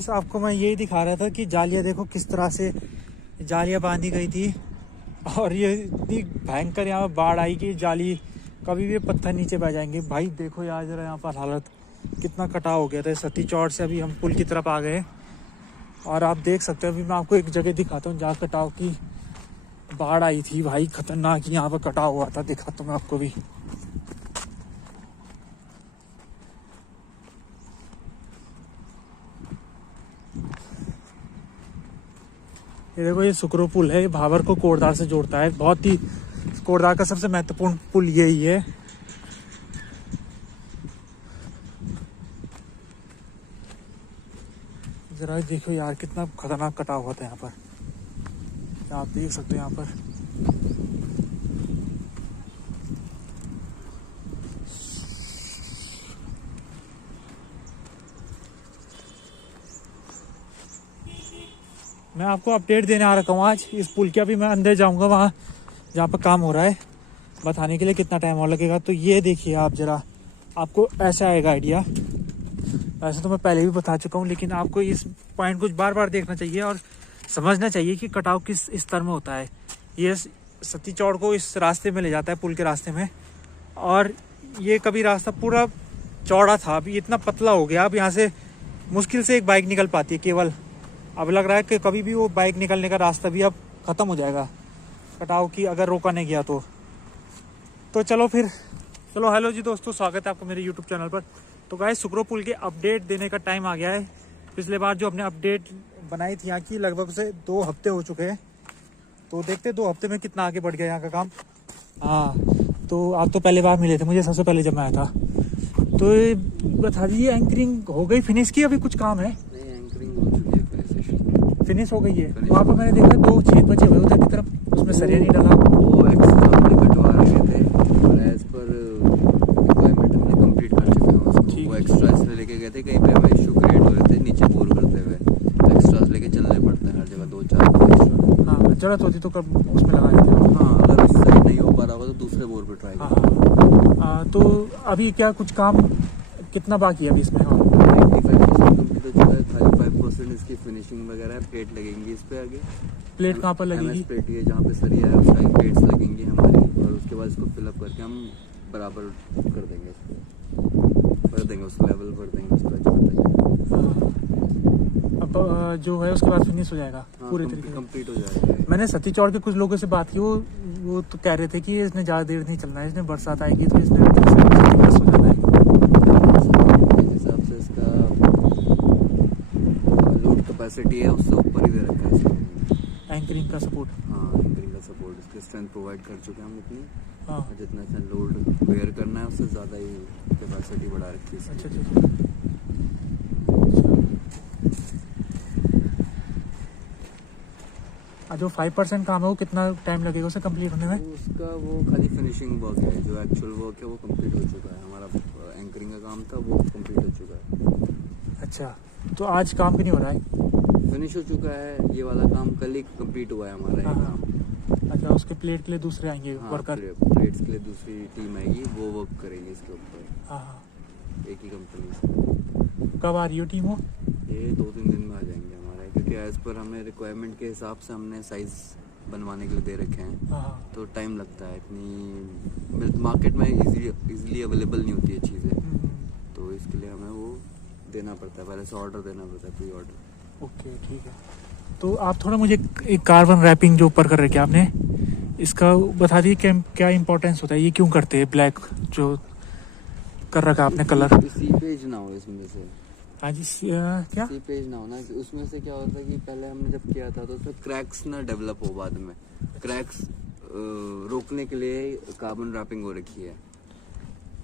इस आपको मैं यही दिखा रहा था कि जालियाँ देखो किस तरह से जालियाँ बांधी गई थी, और ये इतनी भयंकर यहाँ पर बाढ़ आई कि जाली कभी भी पत्थर नीचे बह जाएंगे। भाई देखो यार जरा यहाँ पर हालत कितना कटाव हो गया था। सती चौड़ से अभी हम पुल की तरफ आ गए और आप देख सकते हो। अभी मैं आपको एक जगह दिखाता हूँ जहाँ कटाव की बाढ़ आई थी। भाई खतरनाक यहाँ पर कटाव हुआ था, दिखाता हूँ मैं आपको भी। ये देखो, ये सुकरो पुल है, भाबर को कोटद्वार से जोड़ता है। बहुत ही कोटद्वार का सबसे महत्वपूर्ण पुल यही है। जरा देखो यार कितना खतरनाक कटाव होता है यहाँ पर, आप देख सकते हो यहाँ पर। मैं आपको अपडेट देने आ रखा हूँ आज इस पुल की। अभी मैं अंदर जाऊँगा वहाँ जहाँ पर काम हो रहा है, बताने के लिए कितना टाइम और लगेगा। तो ये देखिए आप जरा, आपको ऐसा आएगा आइडिया। वैसे तो मैं पहले भी बता चुका हूँ, लेकिन आपको इस पॉइंट को बार बार देखना चाहिए और समझना चाहिए कि कटाव किस स्तर में होता है। ये सती चौड़ को इस रास्ते में ले जाता है, पुल के रास्ते में। और ये कभी रास्ता पूरा चौड़ा था, अभी इतना पतला हो गया। अब यहाँ से मुश्किल से एक बाइक निकल पाती है केवल। अब लग रहा है कि कभी भी वो बाइक निकलने का रास्ता भी अब ख़त्म हो जाएगा कटाव की, अगर रोका नहीं गया तो चलो फिर। चलो हेलो जी दोस्तों, स्वागत है आपको मेरे यूट्यूब चैनल पर। तो गाइस, सुकरो पुल के अपडेट देने का टाइम आ गया है। पिछले बार जो अपने अपडेट बनाई थी यहाँ की, लगभग से 2 हफ्ते हो चुके हैं। तो देखते 2 हफ्ते में कितना आगे बढ़ गया यहाँ का काम। हाँ, तो आप तो पहले बार मिले थे मुझे, सबसे पहले जब मैं आया था। तो ये बता दीजिए, एंकरिंग हो गई फिनिश की, अभी कुछ काम है? फिनिश हो गई है। वहाँ पर मैंने देखा 2 छेद बचे हुए उधर की तरफ, उसमें सरिया नहीं डाला। वो एक्स्ट्रा हमने कटवा रहे थे और एज पर रिक्वायरमेंट हमने कंप्लीट कर चुके हैं उसको। वो एक्स्ट्रा इसलिए लेके गए थे, कहीं पे हमें इशू क्रिएट हो रहे थे नीचे बोर करते हुए, तो एक्स्ट्रा लेके चलने पड़ते हैं हर जगह 2-4 एक्स्ट्रा। हाँ, जरूरत होती तो कब उसमें लगा देते। हाँ, अगर उस साइड नहीं हो पा रहा होगा तो दूसरे बोर पे ट्राई करें। हाँ, तो अभी क्या कुछ काम कितना बाकी है अभी इसमें? 95% कंप्लीट हो चुका है, 5% इसकी फिनिशिंग वगैरह है। प्लेट लगेंगी इस पे आगे। प्लेट कहाँ पर लगेगी? प्लेट ये जहाँ पे सरिया है उस साइड प्लेट्स लगेंगी हमारी, और उसके बाद इसको फिलअप करके हम बराबर कर देंगे, इसको भर देंगे, उसको लेवल भर देंगे उसका अब जो है उसके बाद फिनिश हो जाएगा। हाँ, पूरे तरीके से कंप्लीट हो जाएगा। मैंने सती चौड़ के कुछ लोगों से बात की, वो तो कह रहे थे कि इसने ज़्यादा देर नहीं चलना है, इसने बरसात आएगी तो इसने हो जाना है। जिस हिसाब से इसका लोड कैपेसिटी है उससे ऊपर ही दे रखा है इसको। एंकरिंग का सपोर्ट। हाँ, एंकरिंग का सपोर्ट, इसकी स्ट्रेंथ प्रोवाइड कर चुके हैं हम इतनी। हाँ, जितना इसने लोड बेयर करना है उससे ज़्यादा ही कैपेसिटी बढ़ा रखी है। अच्छा। जो 5% काम है वो कितना टाइम लगेगा उसे कंप्लीट होने में? उसका वो खाली फिनिशिंग वर्क है, जो एक्चुअल वर्क है वो कंप्लीट हो चुका है। हमारा एंकरिंग का काम था वो कंप्लीट हो चुका है। अच्छा, तो आज काम भी नहीं हो रहा है? फिनिश हो चुका है, ये वाला काम कल ही कंप्लीट हुआ है हमारा। हाँ, ये काम। अच्छा, उसके प्लेट के लिए दूसरे आएंगे वर्कर? प्लेट्स के लिए दूसरी टीम आएगी, वो वर्क करेगी इसके ऊपर। हाँ, एक ही कंपनी से। कब आ रही हो टीम? वो ये 2-3 दिन में आ जाएंगे हमारे, क्योंकि एज पर हमें रिक्वायरमेंट के हिसाब से हमने साइज बनवाने के लिए दे रखे हैं। हाँ, तो टाइम लगता है, इतनी मार्केट में इजीली अवेलेबल नहीं होती है चीज़ें, तो इसके लिए हमें वो देना पड़ता है, पहले से ऑर्डर देना पड़ता है, प्री ऑर्डर। ओके, ठीक है। तो आप थोड़ा मुझे एक कार्बन रैपिंग जो ऊपर कर रखे आपने, इसका बता दीजिए क्या इम्पोर्टेंस होता है, ये क्यों करते हैं? ब्लैक जो कर रखा आपने कलर, सीपेज ना हो इसमें से। हाँ जी, क्या सीपेज ना हो ना, उसमें से क्या होता है कि पहले हमने जब किया था तो उसमें क्रैक्स ना डेवलप हो, बाद में क्रैक्स रोकने के लिए कार्बन रैपिंग हो रखी है।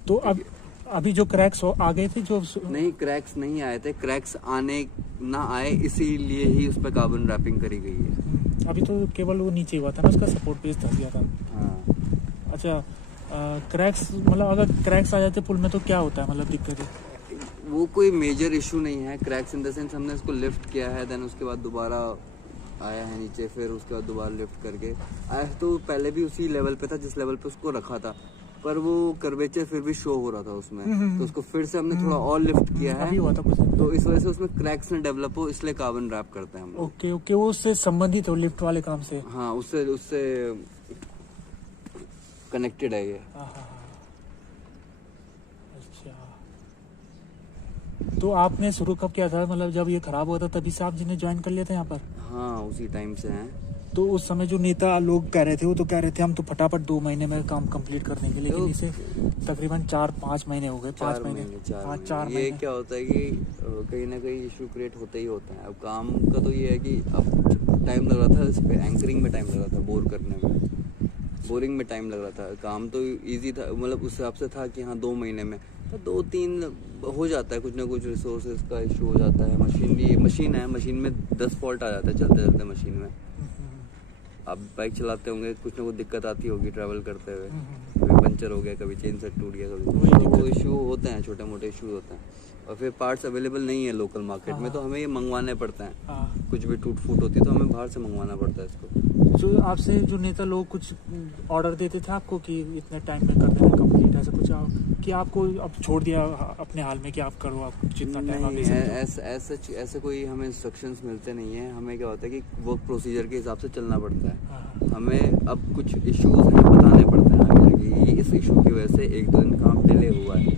तो अब अभी जो क्रैक्स आ गए थे जो नहीं, क्रैक्स नहीं आए थे, क्रैक्स आने ना आए इसीलिए ही उस पर कार्बन रैपिंग करी गई है। अभी तो केवल वो नीचे हुआ था ना, उसका सपोर्ट बेस था दिया था। हाँ। अच्छा, क्रैक्स मतलब अगर क्रैक्स आ जाते पुल में तो क्या होता है, मतलब दिक्कत है? वो कोई मेजर इशू नहीं है। क्रैक्स इन द सेंस हमने इसको लिफ्ट किया है, देन उसके बाद दोबारा आया है नीचे, फिर उसके बाद दोबारा लिफ्ट करके आया, तो पहले भी उसी लेवल पे था जिस लेवल पे उसको रखा था। पर वो कर्वेचर फिर भी शो हो रहा था उसमें, हम्म। तो उसको फिर से हमने थोड़ा और लिफ्ट किया है। अभी हुआ था कुछ। तो इस वजह से उसमें क्रैक्स न डेवलप हो, इसलिए कार्बन रैप करते हैं हम लोग। ओके ओके, वो उससे संबंधित हो लिफ्ट वाले काम से। हाँ, उससे उससे कनेक्टेड है ये। हाँ हाँ हाँ। अच्छा, तो आपने शुरू कब किया था, मतलब जब ये खराब हुआ था तभी से आप जिन्हें ज्वाइन कर लिए थे यहाँ पर? हाँ, उसी टाइम से हैं। तो उस समय जो नेता लोग कह रहे थे, वो तो कह रहे थे हम तो फटाफट 2 महीने में काम कंप्लीट कर देंगे, लेकिन तो इसे तकरीबन 4-5 महीने हो गए। 5 महीने, 4 ये महीने। क्या होता है कि कहीं ना कहीं इशू क्रिएट होते ही होता है। अब काम का तो ये है कि अब टाइम लग रहा था इस पे, एंकरिंग में टाइम लग रहा था, बोर करने में, बोरिंग में टाइम लग रहा था। काम तो इजी था, मतलब उस हिसाब से था कि हाँ 2 महीने में, तो 2-3 हो जाता है, कुछ ना कुछ रिसोर्सेज का इशू हो जाता है। मशीन है, मशीन में 10 फॉल्ट आ जाता है चलते चलते मशीन में। आप बाइक चलाते होंगे, कुछ ना कुछ दिक्कत आती होगी ट्रैवल करते हुए, कभी पंचर हो गया, कभी चेन सेट टूट गया, कभी तो वो इशू होते हैं, छोटे मोटे इशू होते हैं। और फिर पार्ट्स अवेलेबल नहीं है लोकल मार्केट में, तो हमें ये मंगवाने पड़ते हैं। हाँ। कुछ भी टूट फूट होती है तो हमें बाहर से मंगवाना पड़ता है इसको। जो आपसे जो नेता लोग कुछ ऑर्डर देते थे आपको कि इतने टाइम में कर देना कंप्लीट, ऐसा कुछ कि आपको अब छोड़ दिया अपने हाल में कि आप करो, आप जितना टाइम आप ले सकते हो? ऐसे कोई हमें इंस्ट्रक्शंस मिलते नहीं है। हमें क्या होता है कि वर्क प्रोसीजर के हिसाब से चलना पड़ता है। हाँ। हमें अब कुछ इश्यूज हमें बताने पड़ते हैं आगे जाके, इस इशू की वजह से 1-2 दिन काम डिले हुआ है।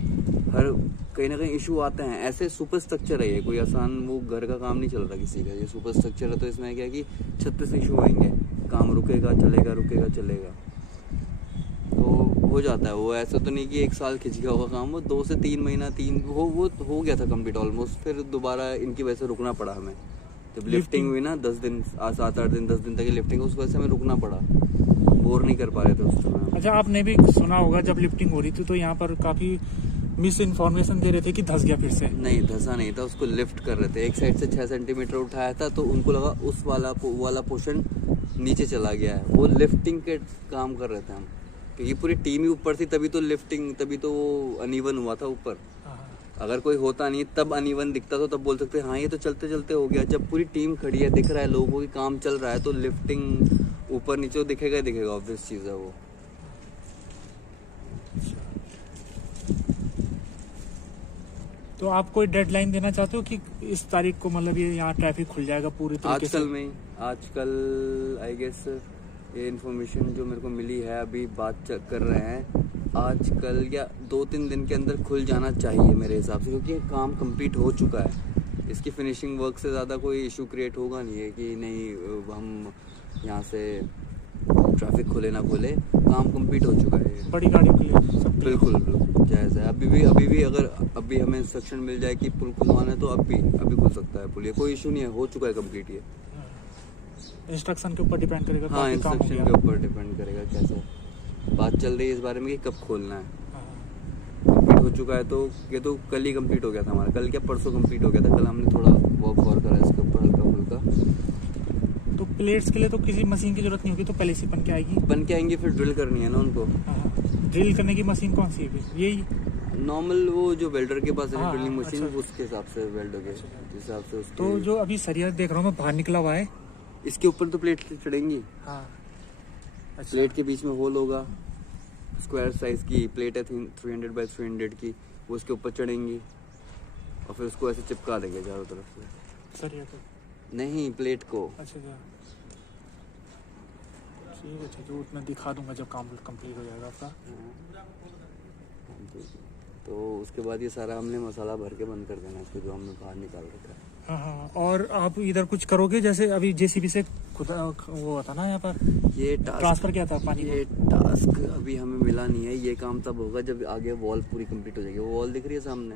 हर कहीं ना कहीं इशू आते हैं। ऐसे सुपर स्ट्रक्चर है ये, कोई आसान वो घर का काम नहीं चल रहा किसी का, ये सुपर स्ट्रक्चर है। तो इसमें क्या है कि 36 इशू आएंगे, काम रुकेगा चलेगा, रुकेगा चलेगा, तो हो जाता है वो। ऐसा तो नहीं कि 1 साल खिंच गया होगा काम, वो 2 से 3 महीना वो हो गया था कंप्लीट ऑलमोस्ट। फिर दोबारा इनकी वजह से रुकना पड़ा हमें। जब लिफ्टिंग हुई ना 10 दिन, 7-8 दिन 10 दिन तक की लिफ्टिंग, उस वजह से हमें रुकना पड़ा, बोर नहीं कर पा रहे थे उस समय। अच्छा, आपने भी सुना होगा जब लिफ्टिंग हो रही थी तो यहाँ पर काफी मिस इन्फॉर्मेशन दे रहे थे कि धंस गया फिर से। नहीं, धंसा नहीं था, उसको लिफ्ट कर रहे थे। एक साइड से 6 सेंटीमीटर उठाया था, तो उनको लगा उस वाला पोर्शन नीचे चला गया है। वो लिफ्टिंग के काम कर रहे थे हम, क्योंकि पूरी टीम ही ऊपर थी, तभी तो वो अनइवन हुआ था ऊपर। अगर कोई होता नहीं तब अनइवन दिखता तो तब बोल सकते हाँ ये तो चलते चलते हो गया। जब पूरी टीम खड़ी है, दिख रहा है लोगों की काम चल रहा है, तो लिफ्टिंग ऊपर नीचे दिखेगा ही दिखेगा, ऑब्वियस चीज़ है वो। तो आप कोई डेडलाइन देना चाहते हो कि इस तारीख को मतलब ये यहाँ ट्रैफिक खुल जाएगा पूरी तरीके से? आजकल आई गेस ये इन्फॉर्मेशन जो मेरे को मिली है, अभी बात कर रहे हैं, आजकल या 2-3 दिन के अंदर खुल जाना चाहिए मेरे हिसाब से, क्योंकि काम कंप्लीट हो चुका है। इसकी फिनिशिंग वर्क से ज़्यादा कोई इशू क्रिएट होगा नहीं है कि नहीं हम यहाँ से ट्रैफिक खोले ना खोले, काम कंप्लीट हो चुका है। बड़ी गाड़ियों के लिए बिल्कुल जायज़ है। अभी भी अगर हमें इंस्ट्रक्शन मिल जाए कि पुल खुलवाना है तो अभी खुल सकता है पुल, ये कोई इशू नहीं है, हो चुका है कंप्लीट ये। इंस्ट्रक्शन के ऊपर डिपेंड करेगा। हाँ, इंस्ट्रक्शन के ऊपर डिपेंड करेगा। कैसे बात चल रही है इस बारे में कि कब खोलना है। कंप्लीट हो चुका है तो ये तो कल ही कंप्लीट हो गया था हमारा, कल क्या परसों कंप्लीट हो गया था। कल हमने थोड़ा वर्क और करा इसके ऊपर हल्का फुल्का। तो प्लेट्स के लिए तो किसी मशीन की जरूरत नहीं होगी, तो पहले से बन के आएंगी, फिर ड्रिल करनी है ना उनको। ड्रिल करने की मशीन कौन सी है फिर? यही नॉर्मल वो जो वेल्डर के पास है ड्रिलिंग मशीन, अच्छा। उसके हिसाब से वेल्ड हो गया हिसाब से उसके। तो जो अभी सरिया देख रहा हूँ मैं बाहर निकला हुआ है, इसके ऊपर तो प्लेट चढ़ेंगी। हाँ, अच्छा। प्लेट के बीच में होल होगा, स्क्वायर साइज की प्लेट है 300 बाई 300 की, वो उसके ऊपर चढ़ेंगी और फिर उसको ऐसे चिपका देंगे चारों तरफ से। सरिया को नहीं, प्लेट को। अच्छा ठीक है, तो उतना दिखा दूंगा जब काम कंप्लीट हो जाएगा आपका। तो उसके बाद ये सारा हमने मसाला भर के बंद कर देना इसको, जो हमने बाहर निकाल रखा है। हाँ, और आप इधर कुछ करोगे जैसे अभी जेसीबी से खुदा वो होता ना यहाँ पर, ये ट्रांसफर किया था पानी? ये टास्क अभी हमें मिला नहीं है। ये काम तब होगा जब आगे वॉल पूरी कंप्लीट हो जाएगी। वो वॉल दिख रही है सामने,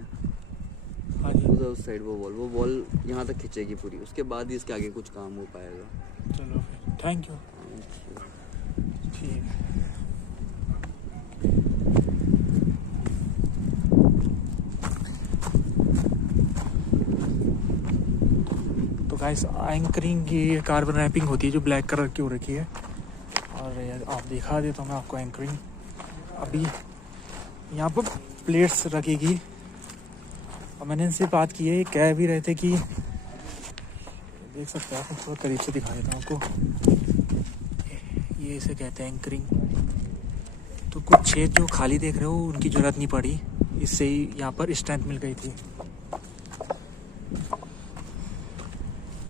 हाँ जी, उधर उस साइड वो वॉल यहाँ तक खिंचेगी पूरी, उसके बाद ही इसके आगे कुछ काम हो पाएगा। चलो फिर, थैंक यू। ठीक है। तो गाइस, एंकरिंग की कार्बन रैपिंग होती है जो ब्लैक कलर की हो रखी है, और आप दिखा देता हूँ मैं आपको एंकरिंग। अभी यहाँ पर प्लेट्स रखेगी, और मैंने इनसे बात की है, ये कह भी रहे थे कि देख सकते हैं, थोड़ा करीब से दिखा देता हूँ आपको। ये इसे कहते हैं एंकरिंग, तो कुछ छेद जो खाली देख रहे हो उनकी ज़रूरत नहीं पड़ी, इससे ही यहाँ पर स्ट्रेंथ मिल गई थी।